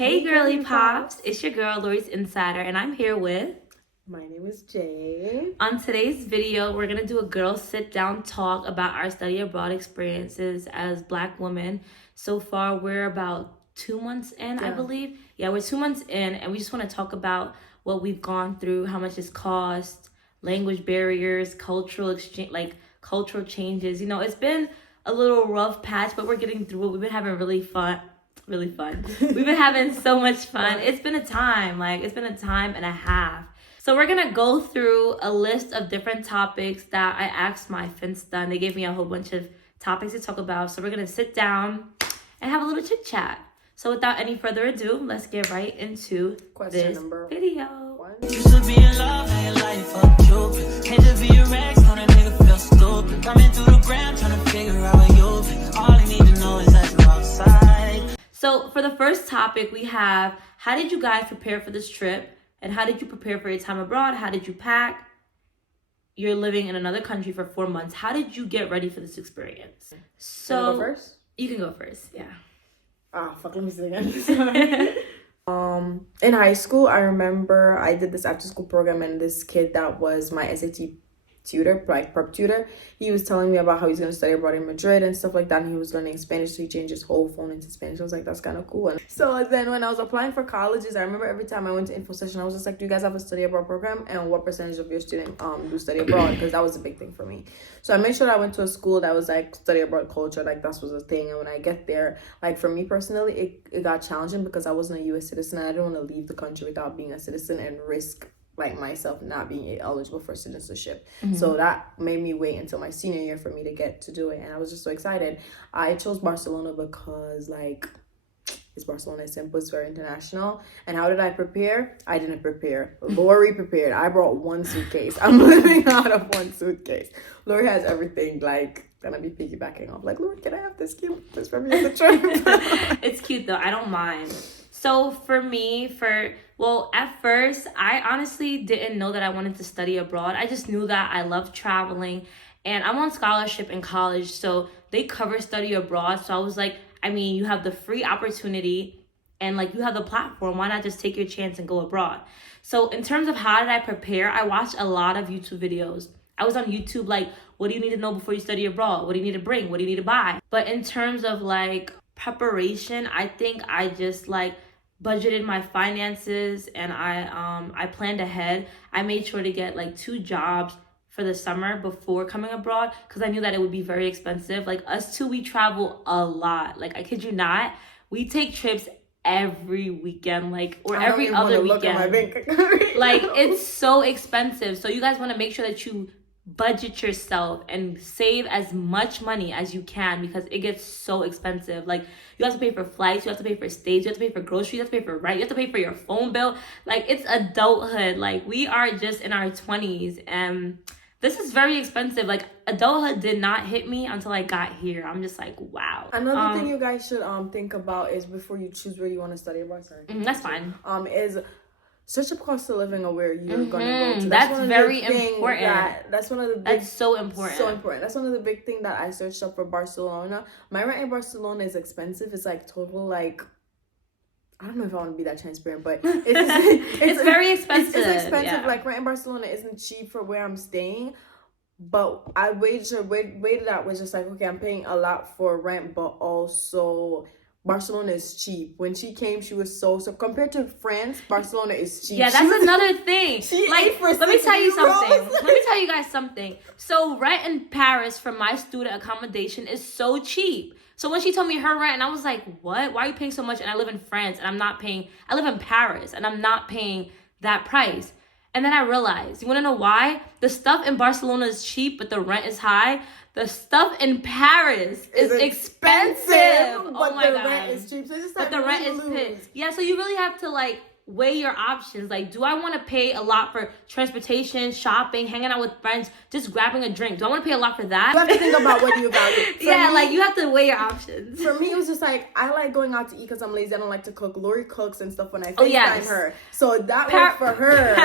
Hey girly pops, it's your girl Lori's Insider and I'm here with... My name is Jay. On today's video, we're going to do a girl sit down talk about our study abroad experiences as Black women. So far, we're about 2 months in, I believe. Yeah, we're 2 months in and we just want to talk about what we've gone through, how much it's cost, language barriers, cultural exchange, like cultural changes. You know, it's been a little rough patch, but we're getting through it. We've been having really fun. We've been having so much fun. It's been a time and a half. So we're gonna go through a list of different topics that I asked my Finsta, and they gave me a whole bunch of topics to talk about. So we're gonna sit down and have a little chit chat. So without any further ado, let's get right into this video. Used to be in love, now your life fuck you. Hate to be your ex, know that nigga feel stupid. Coming through the gram, trying to figure out where you've been. All I need to know is that you're outside. So for the first topic, we have, how did you guys prepare for this trip? And how did you prepare for your time abroad? How did you pack? You're living in another country for 4 months. How did you get ready for this experience? So, can I go first? You can go first, yeah. Fuck, let me see again. In high school, I remember I did this after school program, and this kid that was my SAT tutor, like prep tutor, he was telling me about how he's going to study abroad in Madrid and stuff like that, and he was learning Spanish, so he changed his whole phone into Spanish. I was like, that's kind of cool. And so then when I was applying for colleges, I remember every time I went to info session, I was just like, do you guys have a study abroad program, and what percentage of your student do study abroad? Because that was a big thing for me. So I made sure that I went to a school that was like study abroad culture, like that was a thing. And when I get there, like for me personally, it got challenging because I wasn't a U.S. citizen, and I didn't want to leave the country without being a citizen and risk like myself not being eligible for citizenship. So that made me wait until my senior year for me to get to do it, and I was just so excited. I chose Barcelona because like it's Barcelona, it's simple, it's very international. And how did I prepare? I didn't prepare. Lori prepared. I brought one suitcase. I'm living out of one suitcase. Lori has everything, like gonna be piggybacking off like, Lori, can I have this cute this for me on the trip? It's cute though, I don't mind. So for me, at first, I honestly didn't know that I wanted to study abroad. I just knew that I loved traveling, and I'm on scholarship in college, so they cover study abroad. So I was like, I mean, you have the free opportunity and like you have the platform. Why not just take your chance and go abroad? So in terms of how did I prepare, I watched a lot of YouTube videos. I was on YouTube like, what do you need to know before you study abroad? What do you need to bring? What do you need to buy? But in terms of like preparation, I think I just like budgeted my finances, and I planned ahead. I made sure to get like 2 jobs for the summer before coming abroad because I knew that it would be very expensive. Like us two, we travel a lot. Like I kid you not, we take trips every weekend, like or every other weekend. Like it's so expensive. So you guys want to make sure that you budget yourself and save as much money as you can because it gets so expensive. Like you have to pay for flights, you have to pay for stays, you have to pay for groceries, you have to pay for rent, you have to pay for your phone bill. Like it's adulthood. Like we are just in our 20s and this is very expensive. Like adulthood did not hit me until I got here. I'm just like, wow. Another thing you guys should think about is before you choose where you want to study abroad. That's fine. Is search up cost of living of where you're gonna go to. That's very important. That's one of the big, that's so important. So important. That's one of the big things that I searched up for Barcelona. My rent in Barcelona is expensive. It's like total like, I don't know if I want to be that transparent, but it's very expensive. It's expensive. Yeah. Like rent in Barcelona isn't cheap for where I'm staying. But I weighted out was just like, okay, I'm paying a lot for rent, but also Barcelona is cheap. When she came, she was so compared to France, Barcelona is cheap. Yeah, that's another thing. Like, let me tell you something. Let me tell you guys something. So rent in Paris for my student accommodation is so cheap. So when she told me her rent, and I was like, what? Why are you paying so much? And I live in France and I live in Paris and I'm not paying that price. And then I realized, you want to know why? The stuff in Barcelona is cheap, but the rent is high. The stuff in Paris is expensive. But the rent is cheap. So it's just like, but the rent is pissed. Yeah, so you really have to like weigh your options. Like, do I want to pay a lot for transportation, shopping, hanging out with friends, just grabbing a drink? Do I want to pay a lot for that? You have to think about what you value. Yeah, me, like you have to weigh your options. For me, it was just like, I like going out to eat because I'm lazy. I don't like to cook. Lori cooks and stuff when I FaceTime her. So that works for her.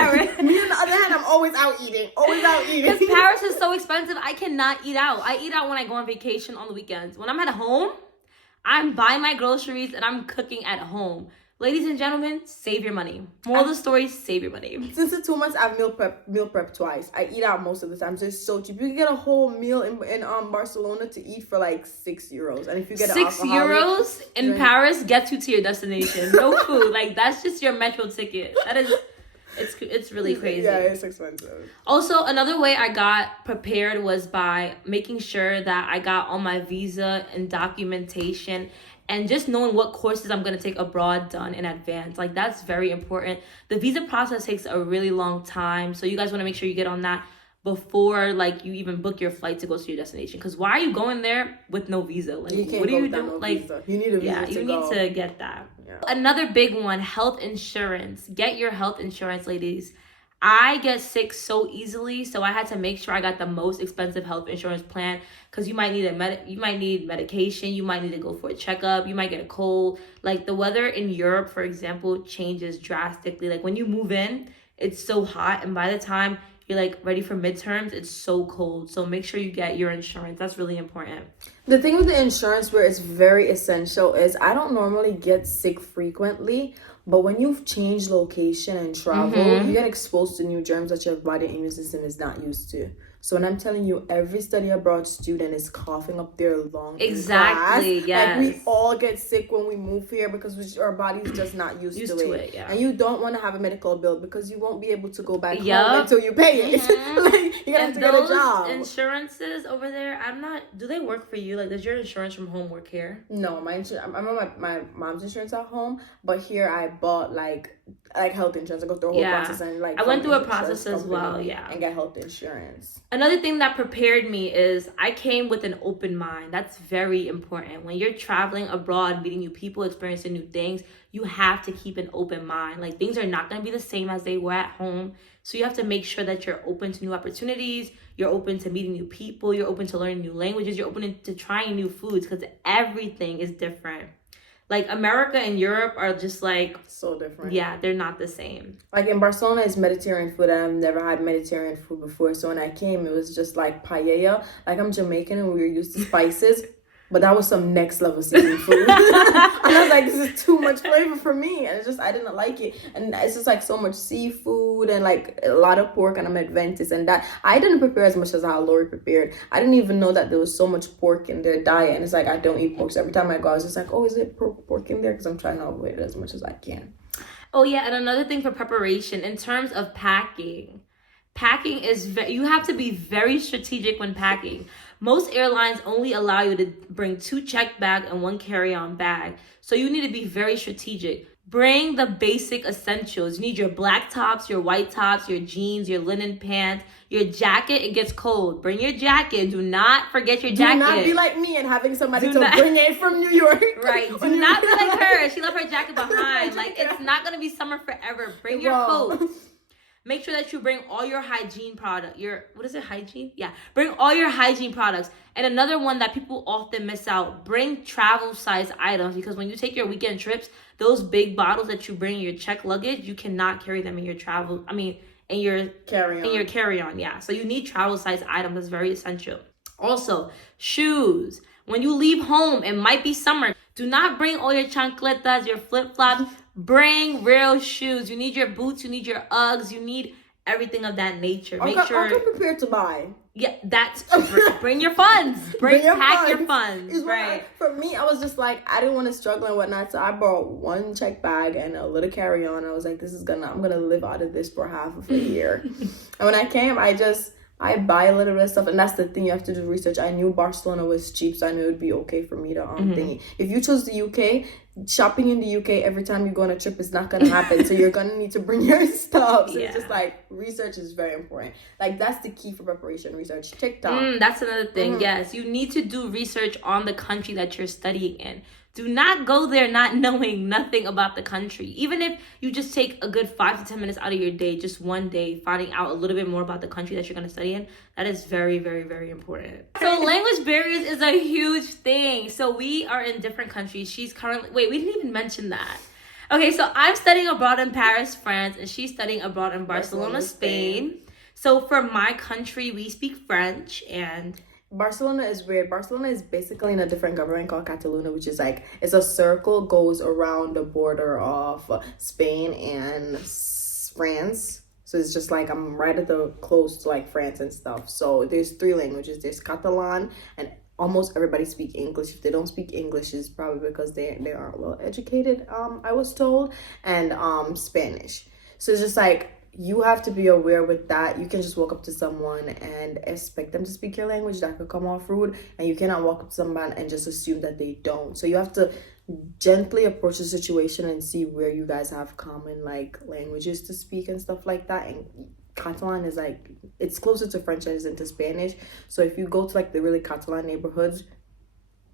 Me on the other hand, I'm always out eating. Because Paris is so expensive, I cannot eat out. I eat out when I go on vacation on the weekends. When I'm at home, I'm buying my groceries and I'm cooking at home. Ladies and gentlemen, save your money. Moral of the story, save your money. Since the 2 months, I've meal prep twice. I eat out most of the time, so it's so cheap. You can get a whole meal in Barcelona to eat for like €6, and if you get €6 in Paris gets you to your destination. No food, like that's just your metro ticket. That is, it's really crazy. Yeah, it's expensive. Also, another way I got prepared was by making sure that I got all my visa and documentation, and just knowing what courses I'm going to take abroad done in advance. Like, that's very important. The visa process takes a really long time. So you guys want to make sure you get on that before, like, you even book your flight to go to your destination. Because why are you going there with no visa? Like, you can't what are you doing? No like, visa. You need a visa yeah, to you go. need to get that. Yeah. Another big one, health insurance. Get your health insurance, ladies. I get sick so easily, so I had to make sure I got the most expensive health insurance plan, because you might need medication, you might need to go for a checkup, you might get a cold. Like, the weather in Europe, for example, changes drastically. Like, when you move in, it's so hot, and by the time you're like ready for midterms, it's so cold. So make sure you get your insurance. That's really important. The thing with the insurance where it's very essential is I don't normally get sick frequently, but when you've changed location and travel, you get exposed to new germs that your body immune system is not used to. So when I'm telling you, every study abroad student is coughing up their lungs. Exactly, yes. Like, we all get sick when we move here because our body's just not used to it. Yeah. And you don't want to have a medical bill because you won't be able to go back home until you pay it. Like, you're going to have to get a job. Insurances over there, do they work for you? Like, does your insurance from home work here? No, I'm on my mom's insurance at home, but here I bought like health insurance. I go through a whole process, and I went through a process as well, and get health insurance. Another thing that prepared me is I came with an open mind. That's very important. When you're traveling abroad, meeting new people, experiencing new things, you have to keep an open mind. Like, things are not going to be the same as they were at home. So you have to make sure that you're open to new opportunities, you're open to meeting new people, you're open to learning new languages, you're open to trying new foods, because everything is different. Like, America and Europe are just like so different. Yeah, they're not the same. Like, in Barcelona, it's Mediterranean food, and I've never had Mediterranean food before. So when I came, it was just like paella. Like, I'm Jamaican and we were used to spices, but that was some next level seasoning food. And I was like, this is too much flavor for me, and I didn't like it. And it's just like so much seafood and like a lot of pork, and I'm Adventist, and that I didn't prepare as much as how Lori prepared. I didn't even know that there was so much pork in their diet, and it's like I don't eat pork. So every time I go, I was just like, oh, is it pork in there? Because I'm trying to avoid it as much as I can. Oh yeah, and another thing for preparation in terms of packing is you have to be very strategic when packing. Most airlines only allow you to bring 2 checked bags and 1 carry-on bag. So you need to be very strategic. Bring the basic essentials. You need your black tops, your white tops, your jeans, your linen pants, your jacket. It gets cold. Bring your jacket. Do not forget your jacket. Do not be like me and having somebody bring it from New York. Right. Do not be like her. She left her jacket behind. Like, it's not going to be summer forever. Bring your coat. Make sure that you bring all your hygiene product. Hygiene? Yeah. Bring all your hygiene products. And another one that people often miss out, bring travel size items, because when you take your weekend trips, those big bottles that you bring in your checked luggage, you cannot carry them in your in your carry-on. Yeah. So you need travel size items. That's very essential. Also, shoes. When you leave home, it might be summer. Do not bring all your chancletas, your flip-flops. Bring real shoes. You need your boots. You need your Uggs. You need everything of that nature. Make sure. I'm prepared to buy. Yeah, bring your funds. Pack your funds. Right. For me, I was just like, I didn't want to struggle and whatnot, so I brought 1 check bag and a little carry-on. I was like, I'm gonna live out of this for half of a year. And when I came, I buy a little bit of stuff, and that's the thing, you have to do research. I knew Barcelona was cheap, so I knew it would be okay for me to thingy. If you chose the UK, shopping in the UK every time you go on a trip is not gonna happen. So you're gonna need to bring your stuff. So it's just like, research is very important. Like, that's the key for preparation, research. TikTok. That's another thing. Yes, you need to do research on the country that you're studying in. Do not go there not knowing nothing about the country. Even if you just take a good 5 to 10 minutes out of your day, just one day, finding out a little bit more about the country that you're going to study in, that is very, very, very important. So language barriers is a huge thing. So we are in different countries. She's currently, we didn't even mention that. Okay, so I'm studying abroad in Paris, France, and she's studying abroad in Barcelona, Spain. So for my country, we speak French, and Barcelona is weird. Barcelona is basically in a different government called Catalonia, which is like, it's a circle goes around the border of Spain and France. So it's just like I'm right at the close to like France and stuff. So there's 3 languages. There's Catalan, and almost everybody speak English. If they don't speak English, it's probably because they aren't well educated, I was told, and Spanish. So it's just like, you have to be aware with that. You can just walk up to someone and expect them to speak your language. That could come off rude, and you cannot walk up to someone and just assume that they don't. So you have to gently approach the situation and see where you guys have common like languages to speak and stuff like that. And Catalan is like, it's closer to French as into Spanish. So if you go to like the really Catalan neighborhoods,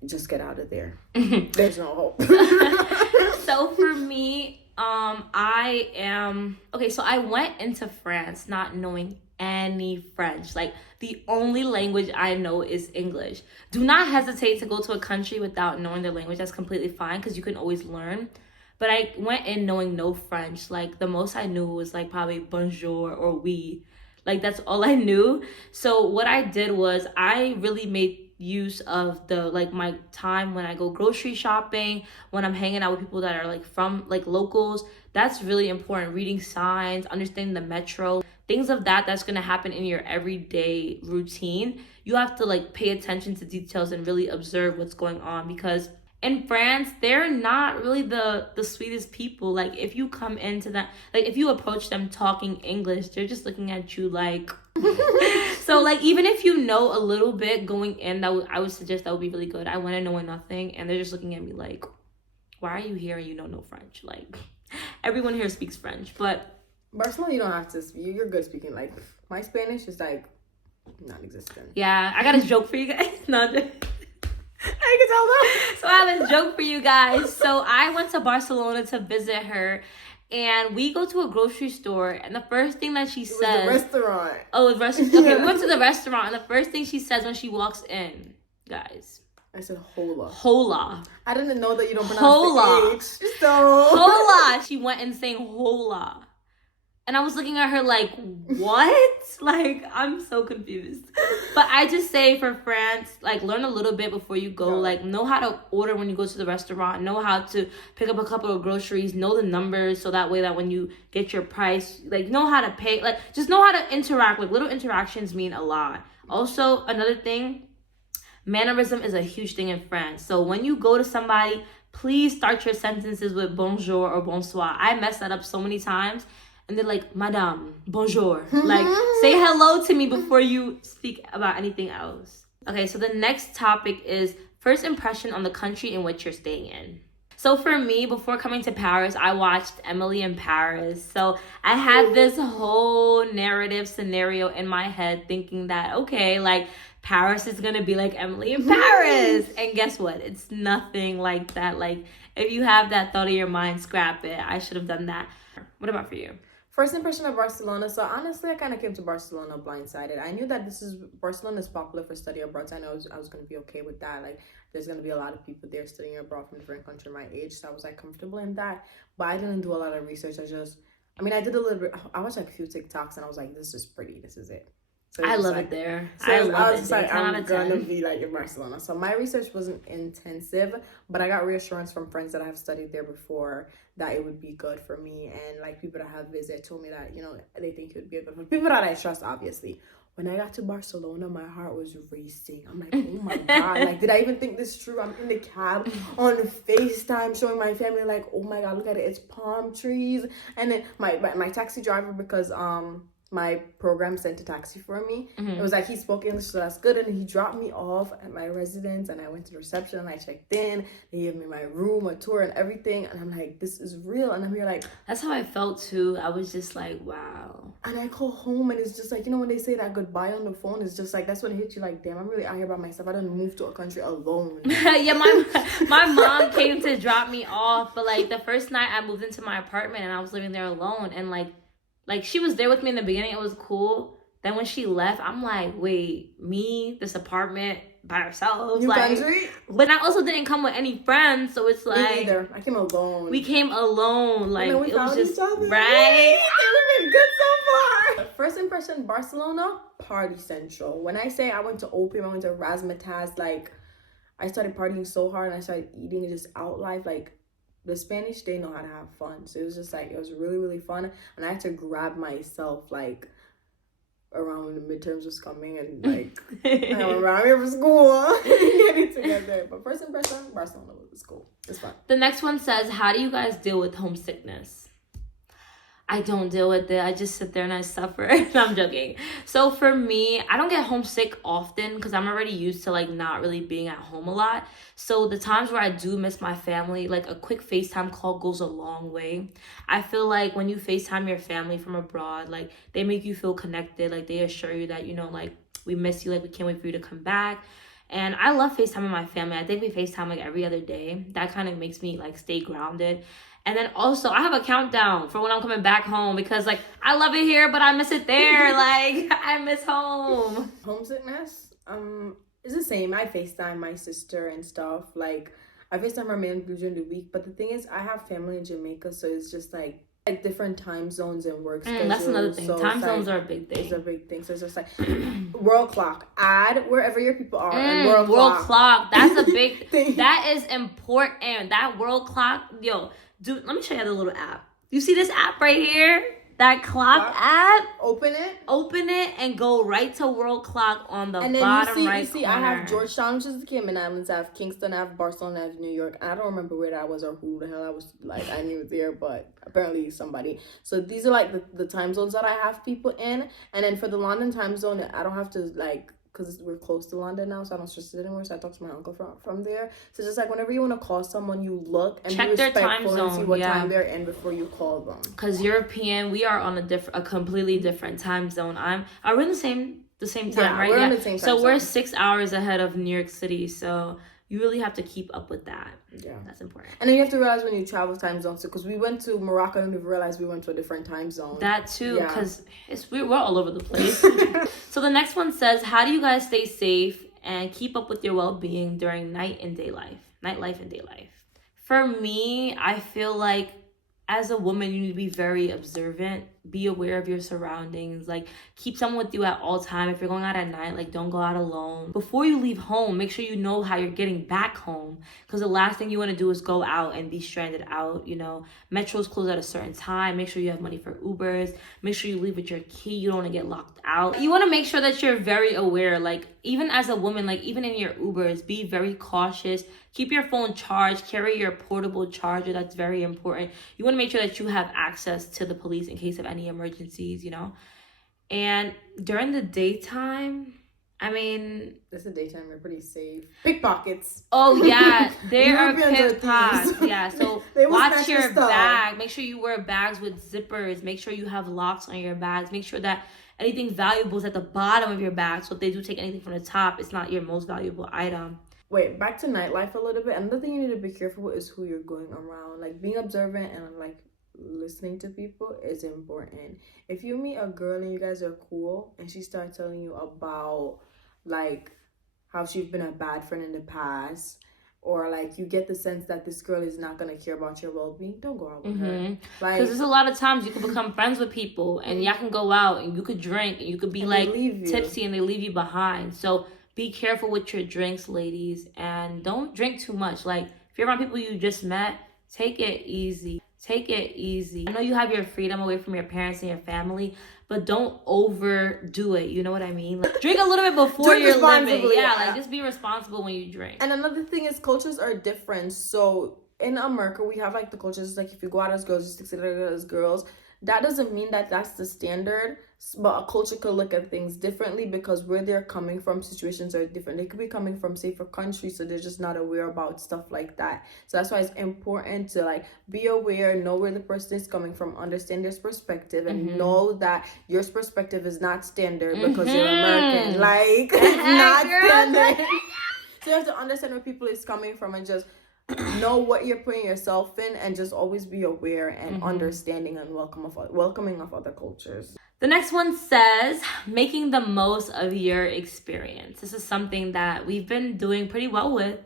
just get out of there. There's no hope. So for me, so I went into France not knowing any French. Like, the only language I know is English. Do not hesitate to go to a country without knowing their language. That's completely fine, because you can always learn. But I went in knowing no French. Like, the most I knew was like probably bonjour or oui. Like, that's all I knew. So what I did was I really made use of the like my time when I go grocery shopping, when I'm hanging out with people that are like from like locals. That's really important. Reading signs, understanding the metro, things of that's gonna happen in your everyday routine. You have to like pay attention to details and really observe what's going on, because in France, they're not really the sweetest people. Like, if you come into that, like if you approach them talking English, they're just looking at you like so like, even if you know a little bit going in, I would suggest that would be really good. I went in knowing nothing, and they're just looking at me like, why are you here and you know no French? Like, everyone here speaks French. But Barcelona, you don't have to speak. You're good speaking. Like, my Spanish is like non-existent. Yeah, I got a joke for you guys. No, I can tell that. So I have a joke for you guys. So I went to Barcelona to visit her, and we go to a grocery store, and the first thing that she says... It was the restaurant. Oh, it was restaurant. Okay, we went to the restaurant, and the first thing she says when she walks in, guys... I said hola. Hola. I didn't know that you don't pronounce hola. the H, so... Hola. She went in saying hola. And I was looking at her like, what? Like, I'm so confused. But I just say for France, like, learn a little bit before you go. Like, know how to order when you go to the restaurant. Know how to pick up a couple of groceries. Know the numbers, so that way that when you get your price, like, know how to pay. Like, just know how to interact. Like, little interactions mean a lot. Also, another thing, mannerism is a huge thing in France. So when you go to somebody, please start your sentences with bonjour or bonsoir. I mess that up so many times. And they're like, Madame, bonjour. Like, say hello to me before you speak about anything else. Okay, so the next topic is first impression on the country in which you're staying in. So for me, before coming to Paris, I watched Emily in Paris. So I had this whole narrative scenario in my head thinking that, okay, like, Paris is gonna be like Emily in Paris. And guess what? It's nothing like that. Like, if you have that thought in your mind, scrap it. I should have done that. What about for you? First impression of Barcelona. So honestly, I kind of came to Barcelona blindsided. I knew that Barcelona is popular for study abroad. So I know I was going to be okay with that. Like, there's going to be a lot of people there studying abroad from different countries my age. So I was like comfortable in that. But I didn't do a lot of research. I did a little bit. I watched like a few TikToks and I was like, this is pretty. This is it. So I love it there. So I was just like, I'm gonna be like in Barcelona. So my research wasn't intensive, but I got reassurance from friends that I have studied there before that it would be good for me. And like people that have visited told me that, you know, they think it would be a good for people that I trust, obviously. When I got to Barcelona, my heart was racing. I'm like, oh my God, like, did I even think this true? I'm in the cab on FaceTime showing my family, like, oh my God, look at it, it's palm trees. And then my taxi driver, because my program sent a taxi for me. Mm-hmm. It was like he spoke English, so that's good. And he dropped me off at my residence, and I went to the reception and I checked in. They gave me my room, a tour, and everything. And I'm like, this is real. And I'm here like, that's how I felt too. I was just like, wow. And I call home, and it's just like, you know, when they say that goodbye on the phone, it's just like, that's when it hits you like, damn, I'm really out here by myself. I didn't move to a country alone. Yeah, my mom came to drop me off, but like the first night I moved into my apartment and I was living there alone, and like she was there with me in the beginning. It was cool. Then when she left, I'm like, wait, me, this apartment by ourselves. New like, country? But I also didn't come with any friends, so it's like, me either. I came alone. We came alone. Like, and then we it was just each other. right. We've been good so far. First impression, Barcelona, party central. When I say I went to Opium, I went to Razzmatazz, like, I started partying so hard and I started eating just out life. Like, the Spanish, they know how to have fun. So it was just like, it was really, really fun. And I had to grab myself, like, around when the midterms was coming and, like, I'm around here for school, getting together. But first impression, Barcelona was cool. It's fun. The next one says, how do you guys deal with homesickness? I don't deal with it. I just sit there and I suffer. No, I'm joking. So for me, I don't get homesick often because I'm already used to like not really being at home a lot. So the times where I do miss my family, like a quick FaceTime call goes a long way. I feel like when you FaceTime your family from abroad, like they make you feel connected. Like they assure you that, you know, like we miss you. Like we can't wait for you to come back. And I love FaceTiming my family. I think we FaceTime like every other day. That kind of makes me like stay grounded. And then also, I have a countdown for when I'm coming back home because, like, I love it here, but I miss it there. Like, I miss home. Homesickness, it's the same. I FaceTime my sister and stuff. Like, I FaceTime her man during the week. But the thing is, I have family in Jamaica, so it's just, like different time zones and work schedules. That's another thing. So time zones are a big thing. It's a big thing. So it's just like, world clock. Add wherever your people are. And world clock. That's a big thing. That is important. That world clock, yo. Dude, let me show you the little app. You see this app right here? That clock app? Open it and go right to world clock on the and then bottom you see, corner. I have Georgetown, which is the Cayman Islands. I have Kingston, I have Barcelona, I have New York. I don't remember where that was or who the hell I was. Like, I knew it there, but apparently somebody. So these are like the time zones that I have people in. And then for the London time zone, I don't have to like, because we're close to London now, so I don't stress it anymore. So I talk to my uncle from there. So just like whenever you want to call someone, you look and check be their time respectful zone, and see what time they're in before you call them. Because European, we are on a completely different time zone. Are we in the same time, right? We're in the same time so zone. We're 6 hours ahead of New York City. So you really have to keep up with that. Yeah, that's important. And then you have to realize when you travel time zones too, because we went to Morocco and we realized we went to a different time zone. That too, because we're all over the place. So the next one says, how do you guys stay safe and keep up with your well-being during nightlife and day life? For me, I feel like as a woman, you need to be very observant, be aware of your surroundings, like keep someone with you at all time. If you're going out at night, like don't go out alone. Before you leave home, make sure you know how you're getting back home, because the last thing you want to do is go out and be stranded out. You know, metros close at a certain time. Make sure you have money for Ubers. Make sure you leave with your key. You don't want to get locked out. You want to make sure that you're very aware, like even as a woman, like even in your Ubers, be very cautious. Keep your phone charged. Carry your portable charger. That's very important. You want to make sure that you have access to the police in case of any emergencies, you know. And during the daytime, I mean, it's the daytime. We're pretty safe. Pickpockets. Oh yeah, there are Europeans pickpockets. Yeah, so watch your bag. Make sure you wear bags with zippers. Make sure you have locks on your bags. Make sure that anything valuable is at the bottom of your bag. So if they do take anything from the top, it's not your most valuable item. Wait, back to nightlife a little bit. Another thing you need to be careful with is who you're going around. Like being observant and like listening to people is important. If you meet a girl and you guys are cool and she starts telling you about like how she's been a bad friend in the past, or like you get the sense that this girl is not gonna care about your well-being, don't go out with her. Like, because there's a lot of times you can become friends with people and y'all can go out and you could drink and you could be like tipsy and they leave you behind. So be careful with your drinks, ladies, and don't drink too much. Like if you're around people you just met, take it easy. I know you have your freedom away from your parents and your family, but don't overdo it. You know what I mean? Like, drink a little bit before you're living. Yeah, like just be responsible when you drink. And another thing is cultures are different. So in America, we have like the cultures, like if you go out as girls, you stick together as girls. That doesn't mean that that's the standard, but a culture could look at things differently because where they're coming from, situations are different. They could be coming from safer countries, so they're just not aware about stuff like that. So that's why it's important to like be aware, know where the person is coming from, understand their perspective, and know that your perspective is not standard because you're American. Like, it's not standard. So you have to understand where people is coming from and just know what you're putting yourself in, and just always be aware and understanding and welcoming of other cultures. The next one says, making the most of your experience. This is something that we've been doing pretty well with.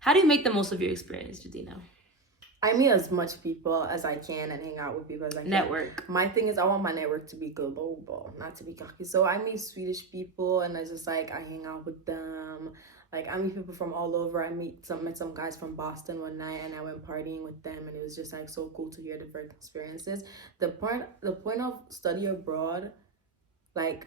How do you make the most of your experience, Jadina? I meet as much people as I can and hang out with people as I can. Network. My thing is I want my network to be global, not to be cocky. So I meet Swedish people and I just like I hang out with them. Like I meet people from all over. I met some guys from Boston one night and I went partying with them and it was just like so cool to hear different experiences. The point of study abroad, like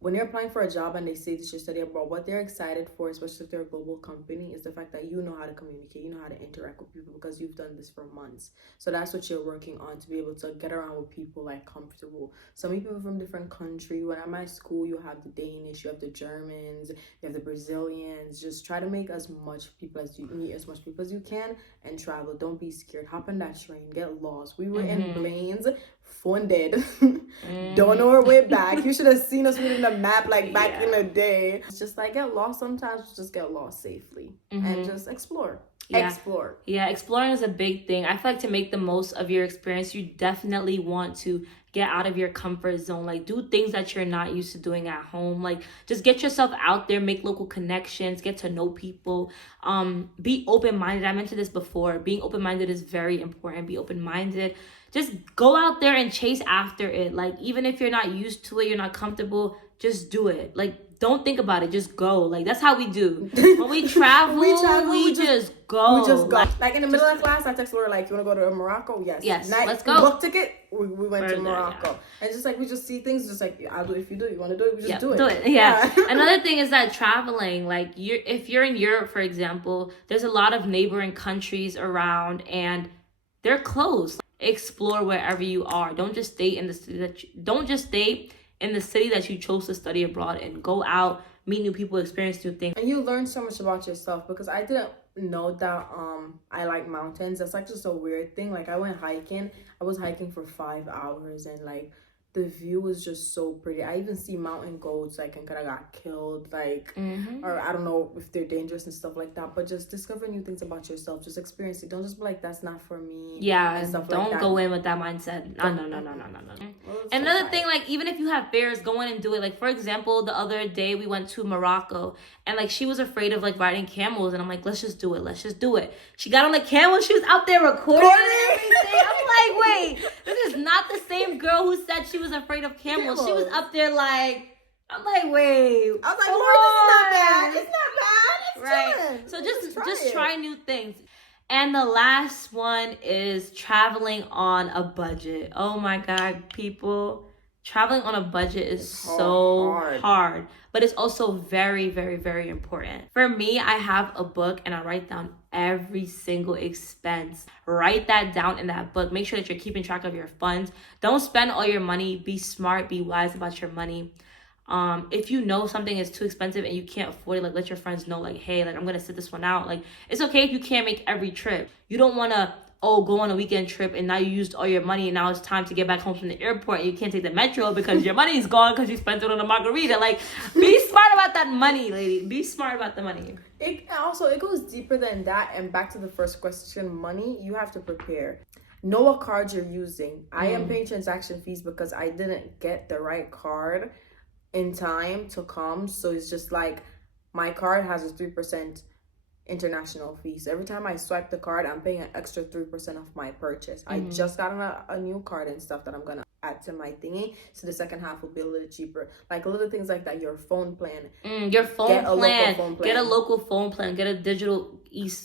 when you're applying for a job and they say that you study abroad, what they're excited for, especially if they're a global company, is the fact that you know how to communicate, you know how to interact with people because you've done this for months. So that's what you're working on, to be able to get around with people like comfortable. So many people from different countries. When I'm at school, you have the Danish, you have the Germans, you have the Brazilians. Just try to make as much people as you meet as much people as you can and travel. Don't be scared. Hop on that train, get lost. We were in planes, phone dead. Don't know our way back. You should have seen us reading the map like back in the day. It's just like get lost sometimes, just get lost safely and just explore. Explore. Yeah, exploring is a big thing. I feel like to make the most of your experience, you definitely want to get out of your comfort zone. Like do things that you're not used to doing at home. Like just get yourself out there, make local connections, get to know people. Be open-minded. I mentioned this before. Being open-minded is very important. Be open-minded. Just go out there and chase after it. Like even if you're not used to it, you're not comfortable, just do it. Like don't think about it, just go. Like that's how we do. When we travel, we just go. We just go. Like in the middle of class, I text Laura like, "You want to go to Morocco?" Yes. Let's go. Book ticket. We went to Morocco, and just like we just see things. Just like I'll do it if you do it. You want to do it? We just do it. Yeah. Another thing is that traveling, like if you're in Europe, for example, there's a lot of neighboring countries around, and they're closed. Explore wherever you are. Don't just stay in the city that you chose to study abroad, and go out, meet new people, experience new things. And you learn so much about yourself, because I didn't know that I like mountains. That's like just a weird thing. Like I went hiking. I was hiking for 5 hours and like the view was just so pretty. I even see mountain goats like and kind of got killed, like or I don't know if they're dangerous and stuff like that, but just discover new things about yourself. Just experience it. Don't just be like, that's not for me. Yeah, and stuff don't like that. Go in with that mindset. No. And another thing, like even if you have fears, go in and do it. Like for example, the other day we went to Morocco and like she was afraid of like riding camels, and I'm like, let's just do it. She got on the camel, she was out there recording and everything. I'm like, wait, this is not the same girl who said she was afraid of camels. She was up there like, I'm like, wait. I was like, Lord, this is not bad. It's right. fun. So just try new things. And the last one is traveling on a budget. Oh my God, people. Traveling on a budget is so hard, but it's also very, very, very important. For me, I have a book and I write down every single expense. Write that down in that book. Make sure that you're keeping track of your funds. Don't spend all your money. Be smart, be wise about your money. If you know something is too expensive and you can't afford it, like let your friends know, like, hey, like I'm gonna sit this one out. Like it's okay if you can't make every trip. You don't wanna go on a weekend trip and now you used all your money and now it's time to get back home from the airport and you can't take the metro because your money is gone because you spent it on a margarita. Like be smart about that money, lady. Be smart about the money. It goes deeper than that. And back to the first question, money, you have to prepare. Know what card you're using. I am paying transaction fees because I didn't get the right card in time to come. So it's just like my card has a 3% international fee. So every time I swipe the card, I'm paying an extra 3% of my purchase. I just got a new card and stuff that I'm gonna add to my thingy, so the second half will be a little cheaper. Like little things like that. Your phone plan. Your phone plan. Get a local phone plan. Get a digital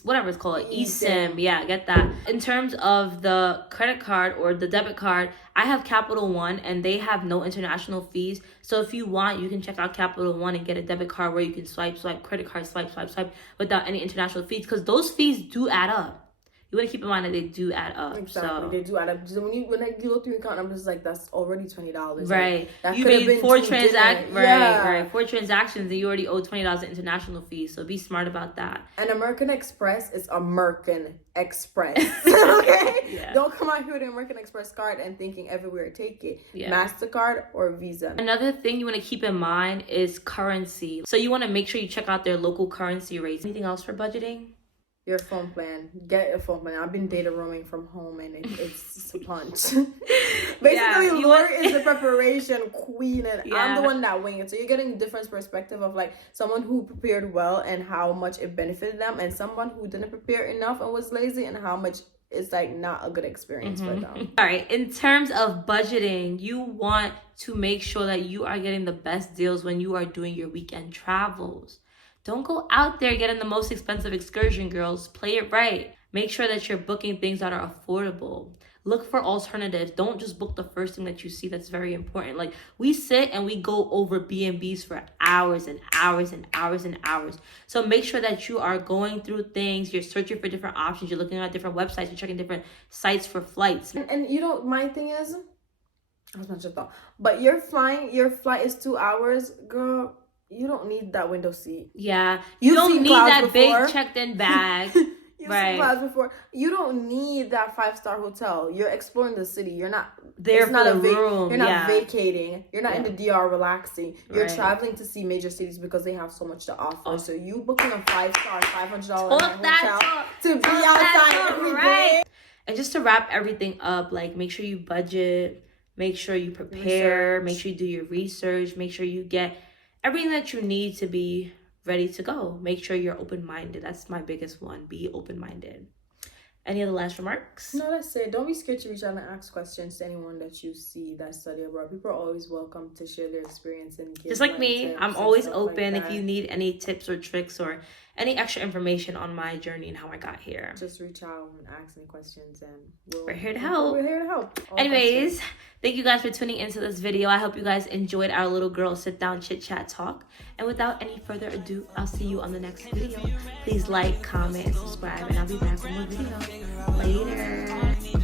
whatever it's called, eSIM. Yeah, get that. In terms of the credit card or the debit card, I have Capital One and they have no international fees. So if you want, you can check out Capital One and get a debit card where you can swipe, credit card, swipe without any international fees, because those fees do add up. You want to keep in mind that they do add up. Exactly, so. They do add up. So when you go through your account numbers, like that's already $20. Right. Like, that you made 4 transactions. Right. 4 transactions, and you already owe $20 in international fees. So be smart about that. And American Express is American Express. Okay. Yeah. Don't come out here with an American Express card and thinking everywhere take it. Yeah. MasterCard or Visa. Another thing you want to keep in mind is currency. So you want to make sure you check out their local currency rates. Anything else for budgeting? Your phone plan. Get a phone plan. I've been data roaming from home and it's a punch. Basically, Laura is the preparation queen and I'm the one that wing it. So you're getting different perspective of like someone who prepared well and how much it benefited them, and someone who didn't prepare enough and was lazy and how much it's like not a good experience for them. All right, in terms of budgeting, you want to make sure that you are getting the best deals when you are doing your weekend travels. Don't go out there getting the most expensive excursion, girls. Play it right. Make sure that you're booking things that are affordable. Look for alternatives. Don't just book the first thing that you see. That's very important. Like, we sit and we go over B&Bs for hours and hours and hours and hours. So make sure that you are going through things. You're searching for different options. You're looking at different websites. You're checking different sites for flights. And you know, my thing is, I was mentioned thought, but your flight is 2 hours, girl. You don't need that window seat. Yeah. You've You don't seen need clouds that before. big checked-in bag. You've Right. seen clouds before. You don't need that 5-star hotel. You're exploring the city. You're not There it's for not the a room. You're not Yeah. vacating. You're not in the DR relaxing. You're Right. traveling to see major cities because they have so much to offer. Oh. So you booking a 5-star, $500 Talk night that hotel talk. to be Talk that outside talk, every day. right. And just to wrap everything up, like, make sure you budget, make sure you prepare, Research. make sure you do your research, make sure you get everything that you need to be ready to go. Make sure you're open-minded. That's my biggest one. Be open-minded. Any other last remarks? No, that's it. Don't be scared to reach out and ask questions to anyone that you see that study abroad. People are always welcome to share their experience and give Just like like, me, tips I'm and always stuff like open if that. you need any tips or tricks or any extra information on my journey and how I got here. Just reach out and ask any questions, and We're here to help. We're here to help. All Anyways, questions. thank you guys for tuning into this video. I hope you guys enjoyed our little girl sit down chit chat talk. And without any further ado, I'll see you on the next video. Please like, comment, and subscribe, and I'll be back with more video later.